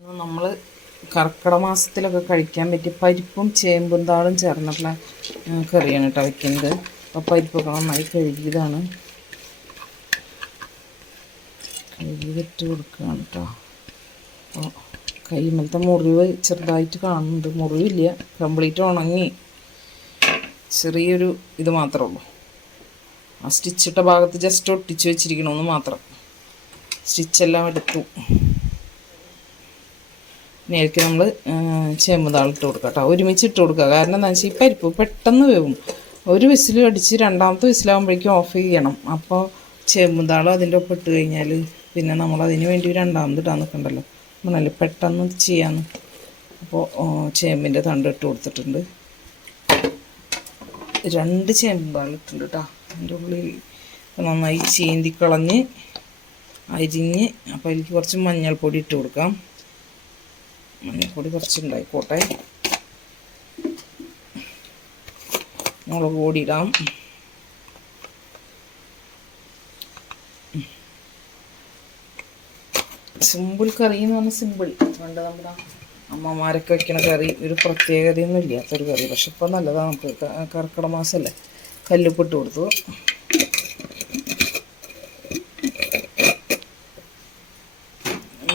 നമ്മൾ കർക്കിടക മാസത്തിലൊക്കെ കഴിക്കാൻ പറ്റിയ പരിപ്പും ചേമ്പും താളും ചേർന്നിട്ടുള്ള കറിയാണ് കേട്ടോ വയ്ക്കുന്നത് അപ്പോൾ പരിപ്പൊക്കെ നന്നായി കഴുകിയതാണ്. കഴുകിയിട്ട് കൊടുക്കുകയാണ് കേട്ടോ. അപ്പോൾ കൈമലത്തെ മുറിവ് ചെറുതായിട്ട് കാണുന്നുണ്ട്. മുറിവില്ല കംപ്ലീറ്റ് ഉണങ്ങി. ചെറിയൊരു ഇത് മാത്രമേ ഉള്ളൂ. ആ സ്റ്റിച്ചിട്ട ഭാഗത്ത് ജസ്റ്റ് ഒട്ടിച്ച് വെച്ചിരിക്കണമെന്ന് മാത്രം. സ്റ്റിച്ചെല്ലാം എടുത്തു. നേരത്തെ നമ്മൾ ചേമ്പുതാൾ ഇട്ട് കൊടുക്കുക കേട്ടോ ഒരുമിച്ച് ഇട്ട് കൊടുക്കുക. കാരണം എന്താ വെച്ചാൽ ഈ പരിപ്പ് പെട്ടെന്ന് വേവും. ഒരു വിസിൽ അടിച്ച് രണ്ടാമത്തെ വിസിലാകുമ്പോഴേക്കും ഓഫ് ചെയ്യണം. അപ്പോൾ ചേമ്പുതാളും അതിന്റെ ഒപ്പം ഇട്ട് കഴിഞ്ഞാൽ പിന്നെ നമ്മൾ അതിന് വേണ്ടി രണ്ടാമത് ഇടാൻ നിൽക്കണ്ടല്ലോ നല്ല പെട്ടെന്ന് ചെയ്യാന്ന്. അപ്പോൾ ചേമ്പിന്റെ തണ്ട് ഇട്ട് കൊടുത്തിട്ടുണ്ട്. രണ്ട് ചേമ്പാൾ ഇട്ടുണ്ട് കേട്ടോ അതിന്റെ ഉള്ളിൽ നന്നായി ചീന്തി കളഞ്ഞ് അരിഞ്ഞ് അപ്പോൾ അതിലേക്ക് കുറച്ച് മഞ്ഞൾപ്പൊടി ഇട്ട് കൊടുക്കാം. മഞ്ഞൾപ്പൊടി കുറച്ചുണ്ടായിക്കോട്ടെ മുളക് പൊടി ഇടാം സിമ്പിൾ കറി എന്ന് പറഞ്ഞാൽ സിമ്പിൾ. പണ്ട് നമ്മുടെ അമ്മമാരൊക്കെ വെക്കണ കറി ഒരു പ്രത്യേകതയൊന്നും ഇല്ലാത്തൊരു കറി. പക്ഷെ ഇപ്പം നല്ലതാണ്. നമുക്ക് കർക്കിട മാസമല്ലേ. കല്ലുപ്പിട്ട് കൊടുത്തു.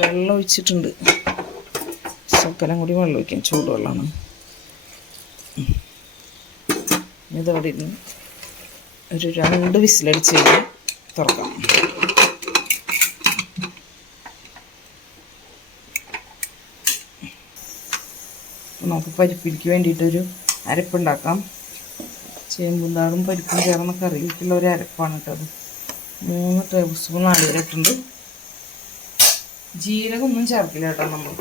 വെള്ളം ഒഴിച്ചിട്ടുണ്ട്. ശക്കലം കൂടി വെള്ളം ഒഴിക്കാം. ചൂടുവെള്ളമാണ്. ഇതവിടെ ഇരുന്ന് ഒരു രണ്ട് വിസിലടിച്ച് കഴിഞ്ഞാൽ തുറക്കാം. നമുക്ക് പരിപ്പിക്ക് വേണ്ടിയിട്ടൊരു അരപ്പുണ്ടാക്കാം. ചേമ്പുന്താടും പരിപ്പും ചേർന്ന കറിയിലേക്കുള്ള ഒരു അരപ്പാണ് കേട്ടത് മൂന്ന് ടേബിൾ സ്പൂൺ നാളികേരട്ടുണ്ട് ജീരകമൊന്നും ചേർക്കില്ല കേട്ടോ നമ്മൾ.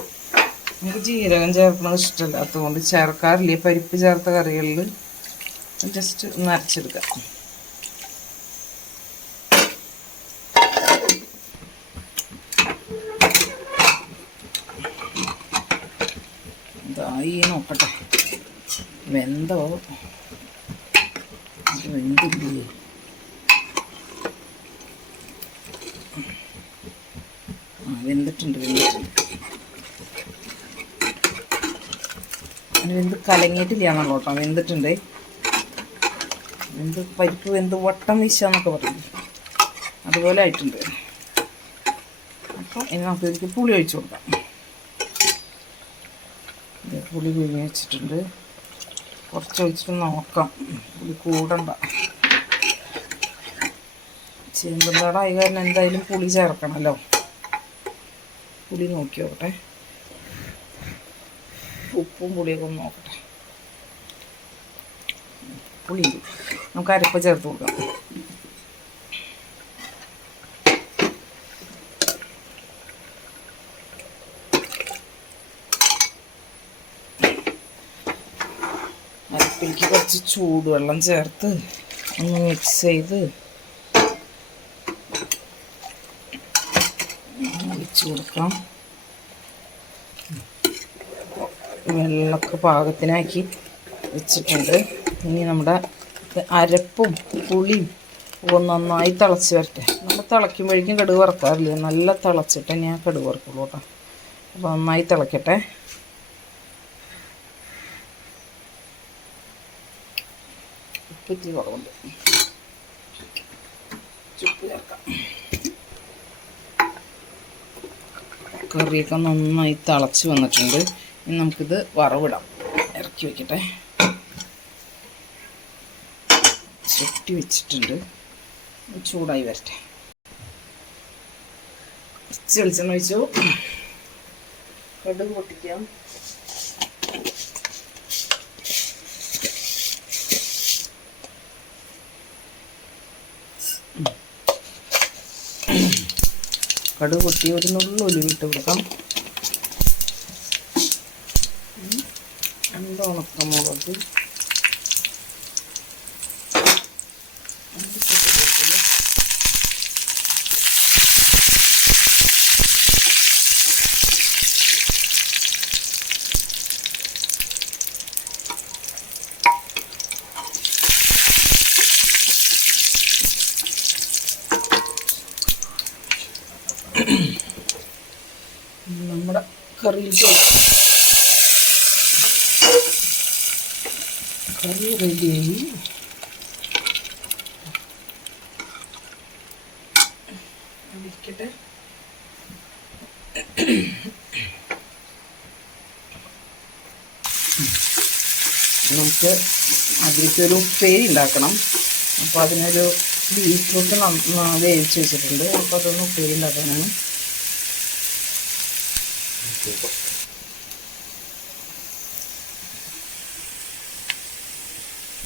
നമുക്ക് ജീരകം ചേർക്കുന്നത് ഇഷ്ടമല്ലാത്തതുകൊണ്ട് ചേർക്കാറില്ല. പരിപ്പ് ചേർത്ത കറികളിൽ ജസ്റ്റ് ഒന്ന് അരച്ചെടുക്കാം. ഇതായി നോക്കട്ടെ. വെന്തോ? വെന്തില്ലേ? ആ വെന്തിട്ടുണ്ട് വെന്തിട്ടുണ്ട്. അത് വെന്ത് കലങ്ങിയിട്ടില്ല എന്നുള്ളൂ കേട്ടോ വെന്തിട്ടുണ്ട്. വെന്ത് പരിപ്പ് വെന്ത് വട്ടം വീശാന്നൊക്കെ പറയും. അതുപോലെ ആയിട്ടുണ്ട്. അപ്പോൾ ഇനി നമുക്ക് ഇതിലേക്ക് പുളി ഒഴിച്ചു കൊടുക്കാം. പുളി പുളി വെച്ചിട്ടുണ്ട്. കുറച്ച് ഒഴിച്ചിട്ട് നോക്കാം. പുളി കൂടണ്ട. ചേമ്പന്താടായി കാരണം എന്തായാലും പുളി ചേർക്കണമല്ലോ. പുളി നോക്കി നോക്കട്ടെ. ഉപ്പും പുളിയൊക്കെ ഒന്ന് നോക്കട്ടെ. പുളി നമുക്ക് അരപ്പ് ചേർത്ത് കൊടുക്കാം. അരപ്പിലേക്ക് കുറച്ച് ചൂടുവെള്ളം ചേർത്ത് ഒന്ന് മിക്സ് ചെയ്ത് ഒഴിച്ച് കൊടുക്കാം. വെള്ളമൊക്കെ പാകത്തിനാക്കി വെച്ചിട്ടുണ്ട്. ഇനി നമ്മുടെ അരപ്പും പുളിയും നന്നായി തിളച്ച് വരട്ടെ. നമ്മൾ തിളയ്ക്കുമ്പോഴേക്കും കടുക് വറുക്കാറില്ല. നല്ല തിളച്ചിട്ട് ഞാൻ കടുക് വറുക്കുള്ളൂ കേട്ടോ. അപ്പോൾ നന്നായി തിളയ്ക്കട്ടെ ഉപ്പ് ഇത്തിരി കുറവുണ്ട്. ചുപ്പ് ചേർക്കാം. കറിയൊക്കെ നന്നായി തിളച്ച് വന്നിട്ടുണ്ട്. ഇനി നമുക്കിത് വറവിടാം. ഇറക്കി വെക്കട്ടെ. ചുറ്റി വെച്ചിട്ടുണ്ട്. ചൂടായി വരട്ടെ. ഇച്ചിരി വെളിച്ചെണ്ണ കഴിച്ചു കടുക് പൊട്ടിക്കാം. കടുക് പൊട്ടി ഒരു നുള്ളു ഒലിവിട്ട് കൊടുക്കാം. രണ്ട് ഉണക്കമുളക് നമ്മുടെ കറിയിൽ കറി റെഡിയായി ഇരിക്കട്ടെ നമുക്ക് അതിലേക്കൊരു ഉപ്പേരി ഉണ്ടാക്കണം. അപ്പോൾ അതിനൊരു ബീറ്റ്റൂട്ട് വേവിച്ച് വെച്ചിട്ടുണ്ട്. അപ്പോൾ അതൊന്ന് ഉപ്പേരി ഉണ്ടാക്കാനാണ്.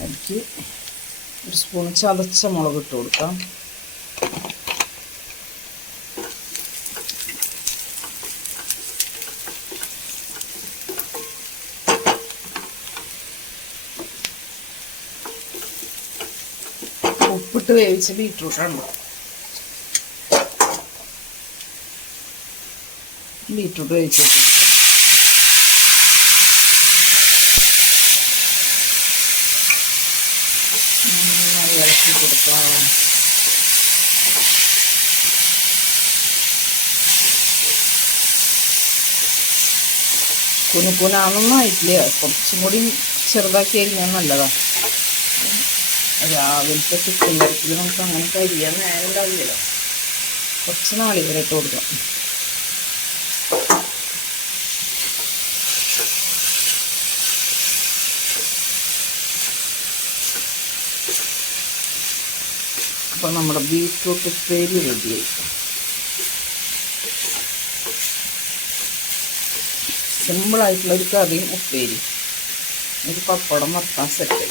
അതിലേക്ക് ഒരു സ്പൂൺ ചതച്ച മുളക് ഇട്ട് കൊടുക്കാം. ഉപ്പിട്ട് വേവിച്ച ബീട്രൂട്ടാണ് ബീട്രൂട്ട് വേവിച്ച് വെച്ചിട്ടുണ്ട് നന്നായി ഇളക്കി കൊടുക്കാം കുനുക്കുനാന്നൊന്നും ആയിട്ടില്ല കുറച്ചും കൂടി ചെറുതാക്കി അരിഞ്ഞാൽ നല്ലതാണ് രാവിലത്തെ കറിക്കിൽ നമുക്ക് അങ്ങനെ കരിയാൻ നേരം ഉണ്ടാവില്ലല്ലോ. കുറച്ച് നാളികേരം ഇട്ട് കൊടുക്കാം. അപ്പോൾ നമ്മുടെ ബീറ്റ്റൂട്ട് ഉപ്പേരി റെഡിയായി സിമ്പിളായിട്ടുള്ള ഒരു കറിയും ഉപ്പേരി ഒരു പപ്പടം വറുക്കാൻ സെറ്റ്